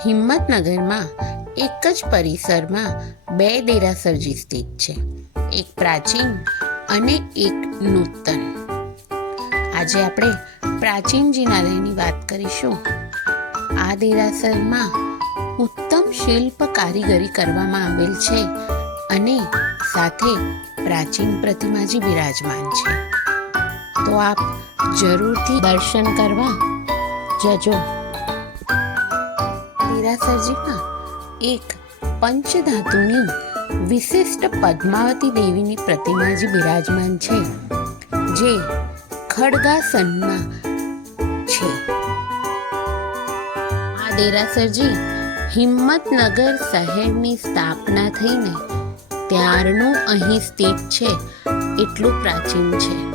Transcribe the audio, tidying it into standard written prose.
હિંમતનગરમાં એક જ પરિસરમાં બે દેરાસરજી સ્થિત છે, એક પ્રાચીન અને એક નૂતન. આજે આપણે પ્રાચીન જિનાલયની વાત કરીશું. આ દેરાસરમાં ઉત્તમ શિલ્પ કારીગરી કરવામાં આવેલ છે અને સાથે પ્રાચીન પ્રતિમાજી બિરાજમાન છે. તો આપ જરૂરથી દર્શન કરવા જજો. દેરાસરજીમાં એક પંચધાતુની વિશિષ્ટ પદ્માવતી દેવીની પ્રતિમાજી બિરાજમાન છે, જે ખડગાસનમાં છે. આ દેરાસરજી હિંમતનગર શહેરની સ્થાપના થઈને ત્યારનું અહીં સ્થિત છે એટલું પ્રાચીન છે.